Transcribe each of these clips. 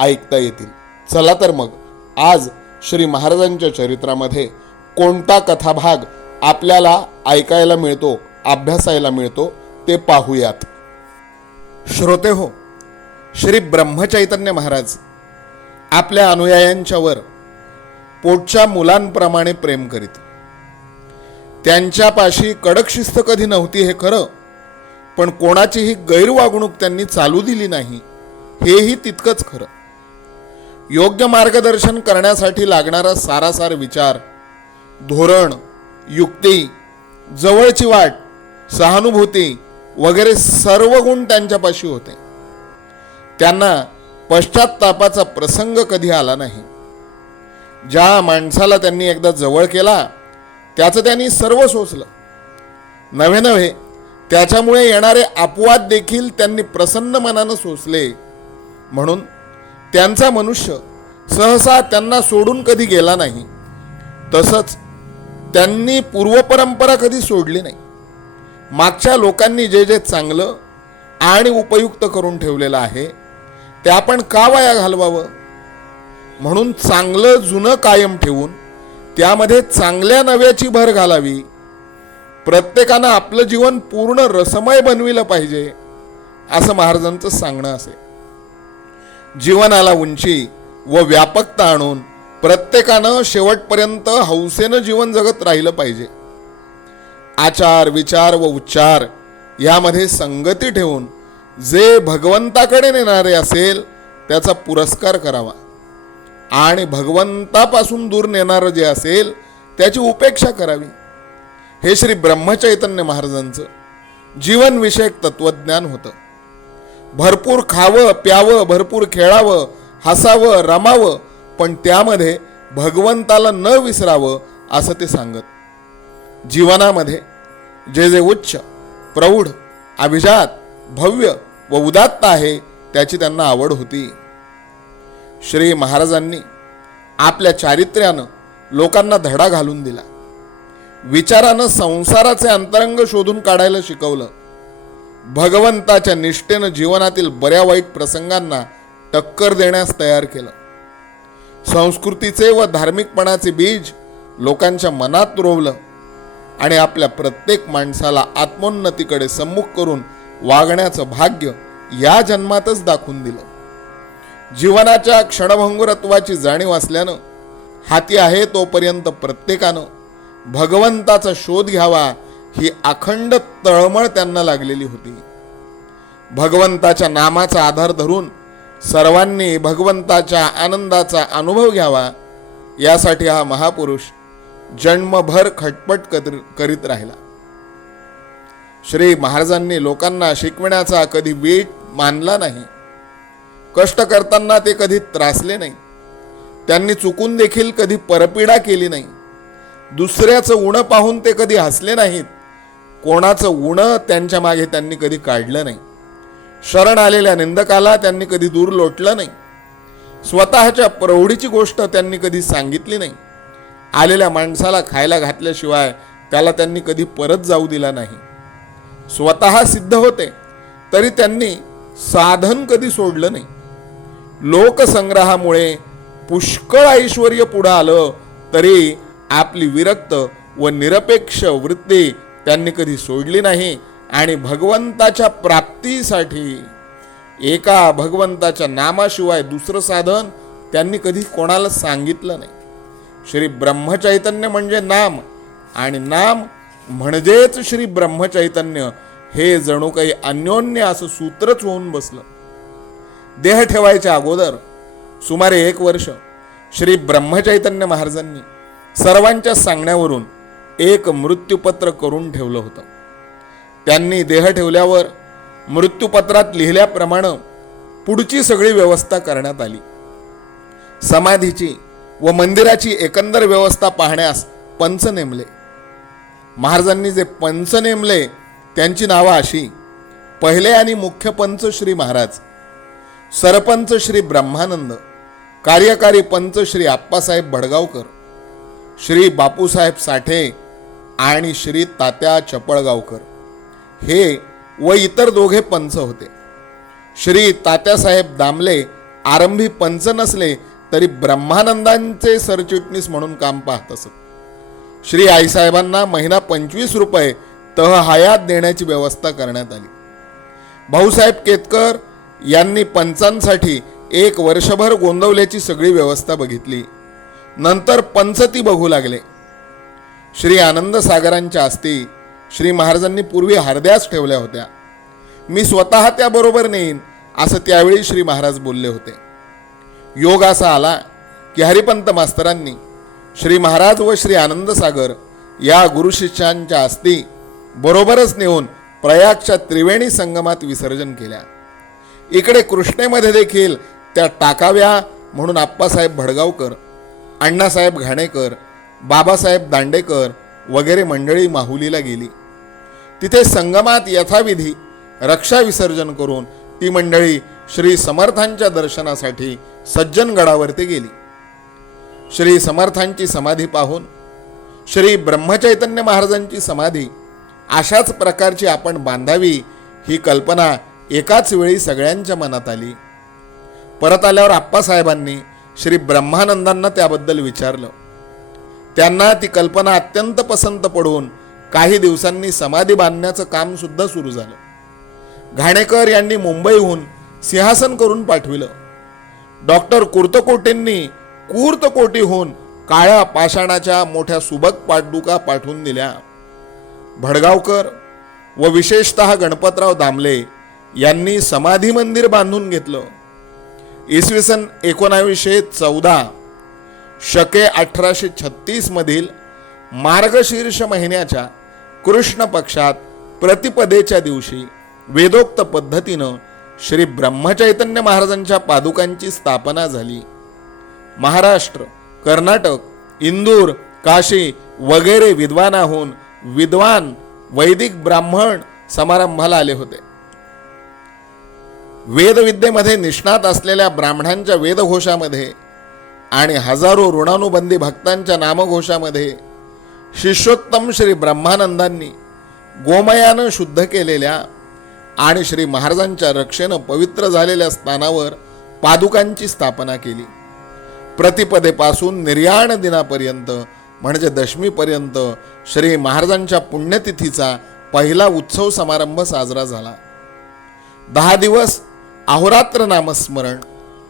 ऐकता येतील. चला तर मग आज श्री महाराजांच्या चरित्रामध्ये कोणता कथाभाग आपल्याला ऐकायला मिळतो अभ्यासायला मिळतो ते पाहूयात. श्रोते हो श्री ब्रह्मचैतन्य महाराज आपल्या अनुयायांच्यावर पोटच्या मुलांप्रमाणे प्रेम करीत. त्यांच्यापाशी कडक शिस्त कधी नव्हती हे खरं पण कोणाचीही गैरवागणूक त्यांनी चालू दिली नाही हेही तितकंच खरं. योग्य मार्गदर्शन करण्यासाठी लागणारा सारासार विचार धोरण युक्ती जवळची वाट सहानुभूती वगैरे सर्व गुण त्यांच्यापाशी होते. त्यांना पश्चात्तापाचा प्रसंग कधी आला नाही. ज्या माणसाला त्यांनी एकदा जवळ केला त्याचं त्यांनी सर्व सोसलं. नव्हे नव्हे त्याच्यामुळे येणारे अपवाद देखील त्यांनी प्रसन्न मनानं सोसले. म्हणून त्यांचा मनुष्य सहसा त्यांना सोडून कधी गेला नाही तसंच त्यांनी पूर्वपरंपरा कधी सोडली नाही. मागच्या लोकांनी जे जे चांगलं आणि उपयुक्त करून ठेवलेलं आहे ते आपण का वाया घालवावं? म्हणून चांगलं जुनं कायम ठेवून त्यामध्ये चांगल्या नव्याची भर घालावी. प्रत्येकानं आपलं जीवन पूर्ण रसमय बनविलं पाहिजे असं महाराजांचं सांगणं असेल जीवनाला उंची व व्यापकता आणून प्रत्येकानं शेवटपर्यंत हौसेनं जीवन जगत राहिलं पाहिजे. आचार विचार व उच्चार यामध्ये संगती ठेवून जे भगवंताकडे नेणारे असेल त्याचा पुरस्कार करावा. आणि भगवंतापासून दूर नेणारं जे असेल त्याची उपेक्षा करावी. हे श्री ब्रह्मचैतन्य महाराजांचं जीवनविषयक तत्वज्ञान होतं. भरपूर खावं प्यावं भरपूर खेळावं हसावं रमावं पण त्यामध्ये भगवंताला न विसरावं असं ते सांगत. जीवनामध्ये जे जे उच्च प्रौढ अभिजात भव्य व उदात्त आहे त्याची त्यांना आवड होती. श्री महाराजांनी आपल्या चारित्र्यानं लोकांना धडा घालून दिला. विचारानं संसाराचे अंतरंग शोधून काढायला शिकवलं. भगवंताच्या निष्ठेनं जीवनातील बऱ्या वाईट प्रसंगांना टक्कर देण्यास तयार केलं. संस्कृतीचे व धार्मिकपणाचे बीज लोकांच्या मनात रोवलं आणि आपल्या प्रत्येक माणसाला आत्मोन्नतीकडे सम्मुख करून वागण्याचं भाग्य या जन्मातच दाखवून दिलं. जीवनाच्या क्षणभंगुरत्वाची जाणीव असल्यानं हाती आहे तोपर्यंत प्रत्येकानं भगवंताचा शोध घ्यावा ही अखंड तळमळ त्यांना लागलेली होती. भगवंताच्या नामाचा आधार धरून सर्वांनी भगवंताच्या आनंदाचा अनुभव घ्यावा यासाठी हा महापुरुष जन्मभर खटपट करीत राहिला. श्री महाराजांनी लोकांना शिकविण्याचा कधी वेट मानला नाही. कष्ट करताना ते कधी त्रासले नाही. त्यांनी चुकून देखील कधी परपीडा केली नाही. दुसऱ्याचं उणं पाहून ते कधी हसले नाहीत. कोणाचं उणं त्यांच्या मागे त्यांनी कधी काढलं नाही. शरण आलेल्या निंदकाला त्यांनी कधी दूर लोटलं नाही. स्वतःच्या प्रौढीची गोष्ट त्यांनी कधी सांगितली नाही. आलेल्या माणसाला खायला घातल्याशिवाय त्याला त्यांनी कधी परत जाऊ दिला नाही. स्वतः सिद्ध होते तरी त्यांनी साधन कधी सोडलं नाही. लोकसंग्रहामुळे पुष्कळ ऐश्वर पुढं आलं तरी आपली विरक्त व निरपेक्ष वृत्ती त्यांनी कधी सोडली नाही आणि भगवंताच्या प्राप्तीसाठी एका भगवंताच्या नामाशिवाय दुसरं साधन त्यांनी कधी कोणाला सांगितलं नाही. श्री ब्रह्मचैतन्य म्हणजे नाम आणि नाम म्हणजेच श्री ब्रह्मचैतन्य हे जणू काही अन्योन्य असं सूत्रच होऊन बसलं. देह ठेवायच्या अगोदर सुमारे एक वर्ष श्री ब्रह्मचैतन्य महाराजांनी सर्वांच्या सांगण्यावरून एक मृत्यूपत्र करून ठेवलं होतं. त्यांनी देह ठेवल्यावर मृत्यूपत्रात लिहिल्याप्रमाणे पुढची सगळी व्यवस्था करण्यात आली. समाधीची व मंदिराची एकंदर व्यवस्था पाहण्यास पंच नेमले. महाराजांनी जे पंच नेमले त्यांची नावं अशी पहिले आणि मुख्य पंच श्री महाराज सरपंच श्री ब्रह्मानंद कार्यकारी पंच श्री आप्पासाहेब भडगावकर श्री बापूसाहेब साठे आणि श्री तात्या चपळगावकर. हे व इतर दोघे पंच होते. श्री तात्यासाहेब दामले आरंभी पंच नसले तरी ब्रह्मानंदांचे सरचिटणीस म्हणून काम पाहत असत. श्री आईसाहेबांना महिना पंचवीस रुपये तह हयात देण्याची व्यवस्था करण्यात आली. भाऊसाहेब केतकर यांनी पंचांसाठी एक वर्षभर गोंदवल्याची सगळी व्यवस्था बघितली. नंतर पंच ती बघू लागले. श्री आनंद सागरांच्या श्री महाराजांनी पूर्वी हरद्यास ठेवल्या होत्या. मी स्वतः त्याबरोबर नेईन असं त्यावेळी श्री महाराज बोलले होते. योग असा आला की हरिपंत मास्तरांनी श्री महाराज व श्री आनंदसागर या गुरुशिष्यांच्या अस्थी बरोबरच नेऊन प्रयागच्या त्रिवेणी संगमात विसर्जन केल्या. इकडे कृष्णेमध्ये देखील त्या टाकाव्या म्हणून आप्पासाहेब भडगावकर अण्णासाहेब घाणेकर बाबासाहेब दांडेकर वगैरे मंडळी माहुलीला गेली. तिथे संगमात यथाविधी रक्षा विसर्जन करून ती मंडळी श्री समर्थांच्या दर्शनासाठी सज्जनगडावरती गेली. श्री समर्थांची समाधी पाहून श्री ब्रह्मचैतन्य महाराजांची समाधी अशाच प्रकारची आपण बांधावी ही कल्पना एकाच वेळी सगळ्यांच्या मनात आली. परत आल्यावर आप्पासाहेबांनी श्री ब्रह्मानंदांना त्याबद्दल विचारलं. त्यांना ती कल्पना अत्यंत पसंत पडून काही दिवसांनी समाधी बांधण्याचं काम सुद्धा सुरू झालं. घाणेकर यांनी मुंबईहून सिंहासन करून पाठविलं. डॉक्टर कुर्तकोटींनी कुर्तकोटीहून काळ्या पाषाणाच्या मोठ्या सुबक पाठदुका पाठवून दिल्या. भडगावकर व विशेषतः गणपतराव दामले यांनी समाधी मंदिर बांधून घेतलं. इसवी सन एकोणावीसशे चौदा शके अठराशे छत्तीसमधील मार्गशीर्ष महिन्याच्या कृष्ण पक्षात प्रतिपदेच्या दिवशी वेदोक्त पद्धतीनं श्री ब्रह्मचैतन्य महाराजांच्या पादुकांची स्थापना झाली. महाराष्ट्र कर्नाटक इंदूर काशी वगैरे विद्वानाहून विद्वान वैदिक ब्राह्मण समारंभाला आले होते. वेदविद्येमध्ये निष्णात असलेल्या ब्राह्मणांच्या वेदघोषामध्ये आणि हजारो ऋणानुबंधी भक्तांच्या नामघोषामध्ये शिष्योत्तम श्री ब्रह्मानंदांनी गोमयानं शुद्ध केलेल्या आणि श्री महाराजांच्या रक्षेनं पवित्र झालेल्या स्थानावर पादुकांची स्थापना केली. प्रतिपदेपासून निर्याण दिनापर्यंत म्हणजे दशमीपर्यंत श्री महाराजांच्या पुण्यतिथीचा पहिला उत्सव समारंभ साजरा झाला. दहा दिवस अहोरात्र नामस्मरण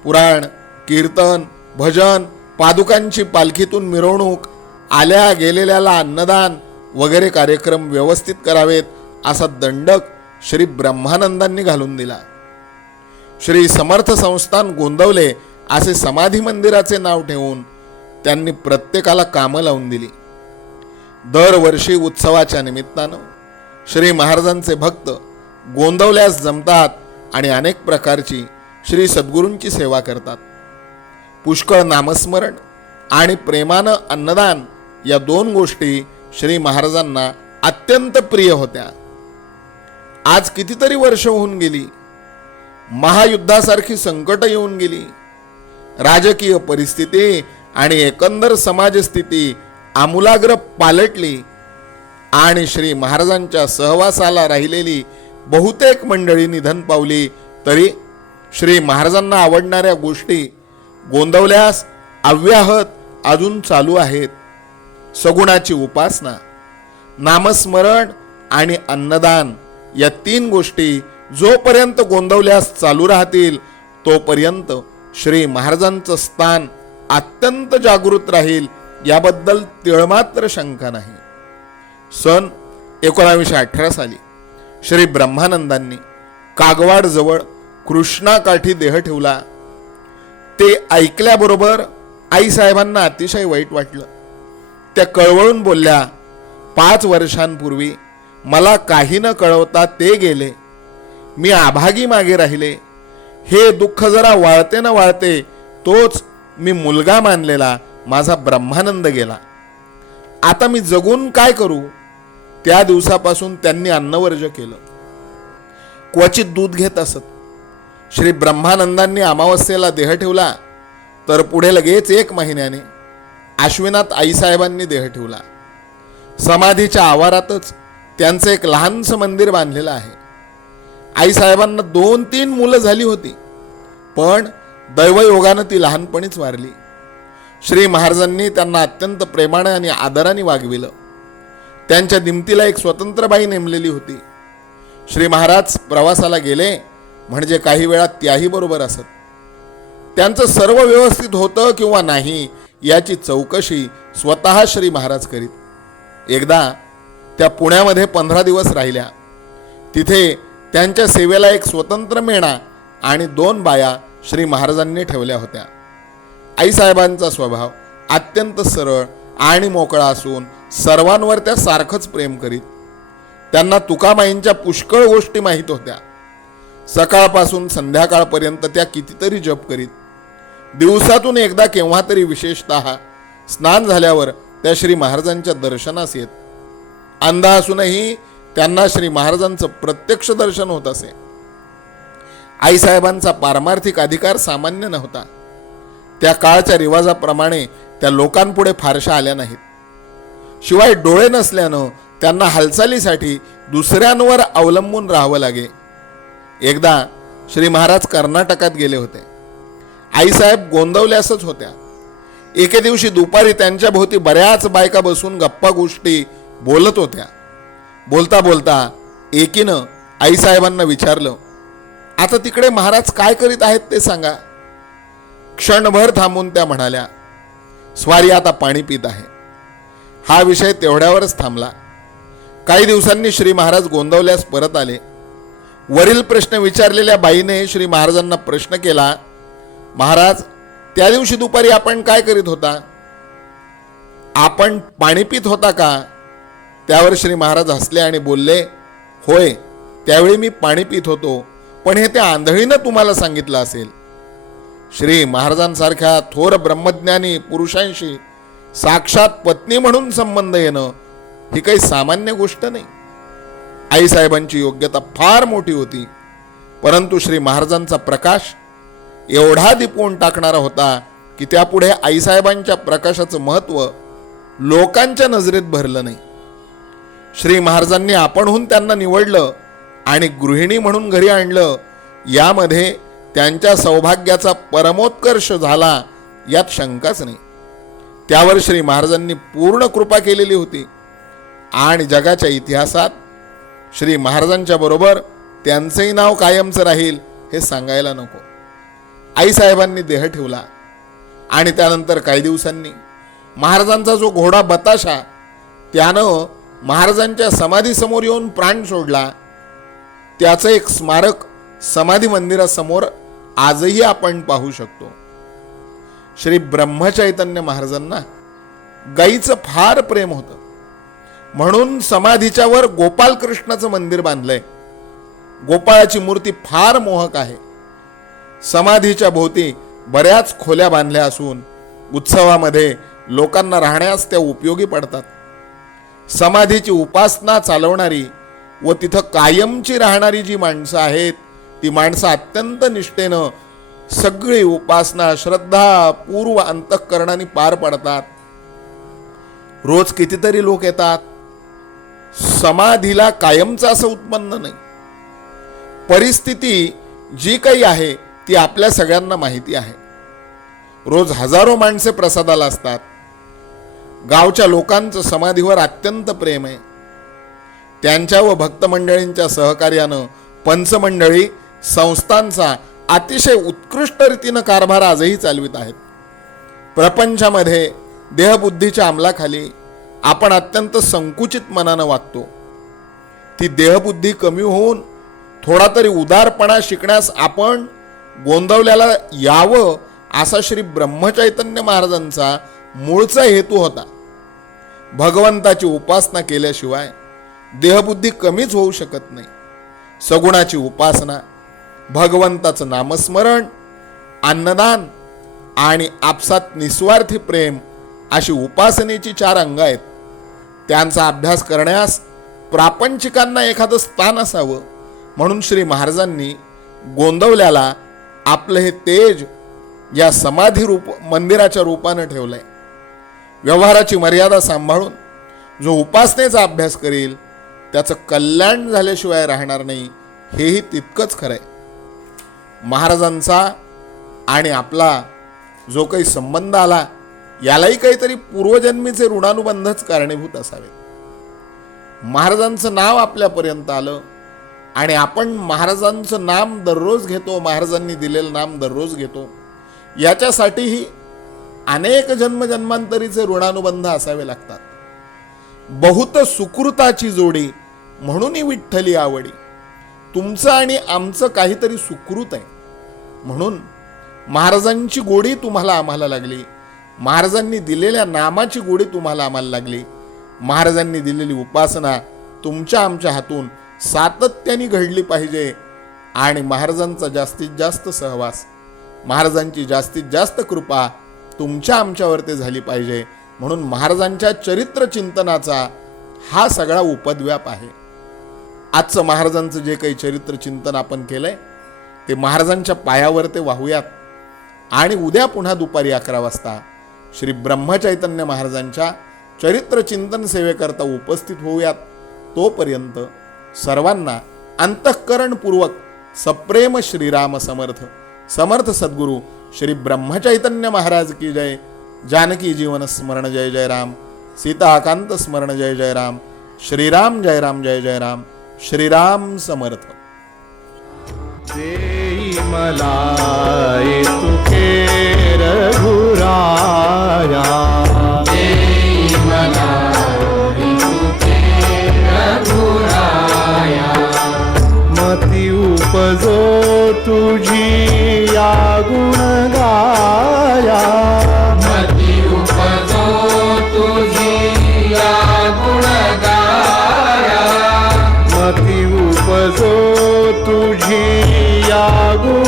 पुराण कीर्तन भजन पादुकांची पालखीतून मिरवणूक आल्या गेलेल्याला अन्नदान वगैरे कार्यक्रम व्यवस्थित करावेत असा दंडक श्री ब्रह्मानंदांनी घालून दिला. श्री समर्थ संस्थान गोंदवले असे समाधी मंदिराचे नाव ठेवून त्यांनी प्रत्येकाला कामं लावून दिली. दरवर्षी उत्सवाच्या निमित्तानं श्री महाराजांचे भक्त गोंदवल्यास जमतात आणि अनेक प्रकारची श्री सद्गुरूंची सेवा करतात. पुष्कळ नामस्मरण आणि प्रेमानं अन्नदान या दोन गोष्टी श्री महाराजांना अत्यंत प्रिय होत्या. आज कितीतरी वर्ष होऊन गेली. महायुद्धासारखी संकट येऊन गेली. राजकीय परिस्थिती आणि एकंदर समाजस्थिती आमूलाग्र पालटली आणि श्री महाराजांच्या सहवासाला राहिलेली बहुतेक मंडळी निधन पावली तरी श्री महाराजांना आवडणाऱ्या गोष्टी गोंदवल्यास अव्याहत अजून चालू आहेत. सगुणाची उपासना नामस्मरण आणि अन्नदान या तीन गोष्टी जोपर्यंत गोंदवल्यास चालू राहतील तोपर्यंत श्री महाराजांचं स्थान अत्यंत जागृत राहील याबद्दल तिळमात्र शंका नाही. सन एकोणावीसशे अठरा साली श्री ब्रह्मानंदांनी कागवाडजवळ कृष्णाकाठी देह ठेवला. ते ऐकल्याबरोबर आईसाहेबांना अतिशय वाईट वाटलं. त्या कळवळून बोलल्या पाच वर्षांपूर्वी मला काही न कळवता ते गेले. मी आभागी मागे राहिले. हे दुःख जरा वाळते न वाळते तोच मी मुलगा मानलेला माझा ब्रह्मानंद गेला. आता मी जगून काय करू? त्या दिवसापासून त्यांनी अन्नवर्ज केलं. क्वचित दूध घेत असत. श्री ब्रह्मानंदांनी अमावस्येला देह ठेवला तर पुढे लगेच एक महिन्याने आश्विनात आईसाहेबांनी देह ठेवला. समाधीच्या आवारातच त्यांचं एक लहानसं मंदिर बांधलेलं आहे. आईसाहेबांना दोन तीन मुलं झाली होती पण दैवयोगानं ती लहानपणीच वारली. श्री महाराजांनी त्यांना अत्यंत प्रेमाने आणि आदराने वागविलं. त्यांच्या दिमतीला एक स्वतंत्र बाई नेमलेली होती. श्री महाराज प्रवासाला गेले म्हणजे काही वेळा त्याही बरोबर असत. त्यांचं सर्व व्यवस्थित होतं किंवा नाही याची चौकशी स्वतः श्री महाराज करीत. एकदा त्या पुण्यामध्ये पंधरा दिवस राहिल्या. तिथे त्यांच्या सेवेला एक स्वतंत्र मेणा आणि दोन बाया श्री महाराजांनी ठेवल्या होत्या. आईसाहेबांचा स्वभाव अत्यंत सरळ आणि मोकळा असून सर्वांवर त्या सारखंच प्रेम करीत. त्यांना तुकामाईंच्या पुष्कळ गोष्टी माहीत होत्या. सकाळपासून संध्याकाळपर्यंत त्या कितीतरी जप करीत. दिवसातून एकदा केव्हा तरी विशेषत स्नान झाल्यावर त्या श्री महाराजांच्या दर्शनास येत. अंध असूनही त्यांना श्री महाराजांचं प्रत्यक्ष दर्शन होत असे. आईसाहेबांचा पारमार्थिक अधिकार सामान्य नव्हता. त्या काळच्या रिवाजाप्रमाणे त्या लोकांपुढे फारशा आल्या नाहीत. शिवाय डोळे नसल्यानं त्यांना हालचालीसाठी दुसऱ्यांवर अवलंबून राहावं लागे. एकदा श्री महाराज कर्नाटकात गेले होते. आईसाहेब गोंदवल्यासच होत्या. एके दिवशी दुपारी त्यांच्या भोवती बऱ्याच बायका बसून गप्पा गोष्टी बोलत होत्या. बोलता बोलता एकीनं आईसाहेबांना विचारलं आता तिकडे महाराज काय करीत आहेत ते सांगा. क्षणभर थांबून त्या म्हणाल्या स्वारी आता पाणी पित आहे. हा विषय तेवढ्यावरच थांबला. काही दिवसांनी श्री महाराज गोंदवल्यास परत आले. वरील प्रश्न विचारलेल्या बाईने श्री महाराजांना प्रश्न केला महाराज त्या दिवशी दुपारी आपण काय करीत होता? आपण पाणी पित होता का? त्यावर श्री महाराज हसले आणि बोलले होय त्यावेळी मी पाणी पित होतो पण हे त्या आंधळीनं तुम्हाला सांगितलं असेल. श्री महाराजांसारख्या थोर ब्रह्मज्ञानी पुरुषांशी साक्षात पत्नी म्हणून संबंध येणं ही काही सामान्य गोष्ट नाही. आईसाहेबांची योग्यता फार मोठी होती. परंतु श्री महाराजांचा प्रकाश एवढा दिपवून टाकणारा होता की त्यापुढे आईसाहेबांच्या प्रकाशाचं महत्त्व लोकांच्या नजरेत भरलं नाही. श्री महाराजांनी आपणहून त्यांना निवडलं आणि गृहिणी म्हणून घरी आणलं यामध्ये त्यांच्या सौभाग्याचा परमोत्कर्ष झाला यात शंकाच नाही. त्यावर श्री महाराजांनी पूर्ण कृपा केलेली होती आणि जगाच्या इतिहासात श्री महाराजांच्या बरोबर त्यांचंही नाव कायमचं राहील हे सांगायला नको. आईसाहेबांनी देह ठेवला आणि त्यानंतर काही दिवसांनी महाराजांचा जो घोडा बताशा त्यानं महाराजांच्या समाधीसमोर येऊन प्राण सोडला. त्याचं एक स्मारक समाधी मंदिरासमोर आजही आपण पाहू शकतो. श्री ब्रह्मचैतन्य महाराजांना गाईचं फार प्रेम होतं. म्हणून समाधीच्या वर गोपालकृष्णाचं मंदिर बांधलंय. गोपाळाची मूर्ती फार मोहक आहे. समाधीच्या भोवती बऱ्याच खोल्या बांधल्या असून उत्सवामध्ये लोकांना राहण्यास त्या उपयोगी पडतात. समाधीची उपासना चालवणारी व तिथं कायमची राहणारी जी माणसं आहेत ती माणसं अत्यंत निष्ठेनं सगळी उपासना श्रद्धा पूर्व अंतःकरणाने पार पडतात. रोज कितीतरी लोक येतात समाधीला कायमचं असं उत्पन्न नाही. परिस्थिती जी काही आहे ती आपल्या सगळ्यांना माहिती आहे. रोज हजारो माणसे प्रसादाला असतात. गावच्या लोकांचं समाधीवर अत्यंत प्रेम आहे. त्यांच्या व भक्तमंडळींच्या सहकार्यानं पंचमंडळी संस्थांचा अतिशय उत्कृष्ट रीतीनं कारभार आजही चालवित आहेत. प्रपंचामध्ये देहबुद्धीच्या अंमलाखाली आपण अत्यंत संकुचित मनानं वागतो. ती देहबुद्धी कमी होऊन थोडा तरी उदारपणा शिकण्यास आपण गोंदवल्याला यावं असा श्री ब्रह्मचैतन्य महाराजांचा मूळचा हेतू होता. भगवंताची उपासना केल्याशिवाय देहबुद्धी कमीच होऊ शकत नाही. सगुणाची उपासना भगवंताचं नामस्मरण अन्नदान आणि आपसात निस्वार्थी प्रेम अशी उपासनेची चार अंग आहेत. त्यांचा अभ्यास करण्यास प्रापंचिकांना एखादं स्थान असावं. म्हणून श्री महाराजांनी गोंदवल्याला आपलं हे तेज या समाधी रूप मंदिराच्या रूपानं ठेवलं आहे व्यवहाराची मर्यादा सांभाळून जो उपासनेचा अभ्यास करील त्याचं कल्याण झाल्याशिवाय राहणार नाही हेही तितकंच खरं आहे महाराजांचा आणि आपला जो काही संबंध आला यालाही काहीतरी पूर्वजन्मीचे ऋणानुबंधच कारणीभूत असावेत महाराजांचं नाव आपल्यापर्यंत आलं आणि आपण महाराजांचं नाम दररोज घेतो महाराजांनी दिलेलं नाम दररोज घेतो. याच्यासाठीही अनेक जन्मजन्मांतरीचे ऋणानुबंध असावे लागतात. बहुत सुकृताची जोडी म्हणूनही विठ्ठली आवडी. तुमचं आणि आमचं काहीतरी सुकृत आहे. म्हणून महाराजांची गोडी तुम्हाला आम्हाला लागली. महाराजांनी दिलेल्या नामाची गोडी तुम्हाला आम्हाला लागली. महाराजांनी दिलेली उपासना तुमच्या आमच्या हातून सातत्याने घडली पाहिजे आणि महाराजांचा जास्तीत जास्त सहवास महाराजांची जास्तीत जास्त कृपा तुमच्या आमच्यावरती झाली पाहिजे. म्हणून महाराजांच्या चरित्र चिंतनाचा हा सगळा उपद्व्याप आहे. आजचं महाराजांचं जे काही चरित्र चिंतन आपण केलंय ते महाराजांच्या पायावर ते वाहूयात आणि उद्या पुन्हा दुपारी अकरा वाजता श्री ब्रह्मचैतन्य महाराजांच्या चरित्र चिंतन सेवेकरता उपस्थित होऊयात. तोपर्यंत सर्वांना अंतःकरणपूर्वक सप्रेम श्रीराम समर्थ. समर्थ सद्गुरू श्री ब्रह्मचैतन्य महाराज की जय. जानकी जीवन स्मरण जय जय राम. सीताकांत स्मरण जय जय राम. श्रीराम जय राम जय जय राम. श्रीराम समर्थ. मलाई तुके रघुराया। मती उपजो तुझी या गुण गाया मती उपजो तुझी या गुण गाया मती उपजो तुझी या गुण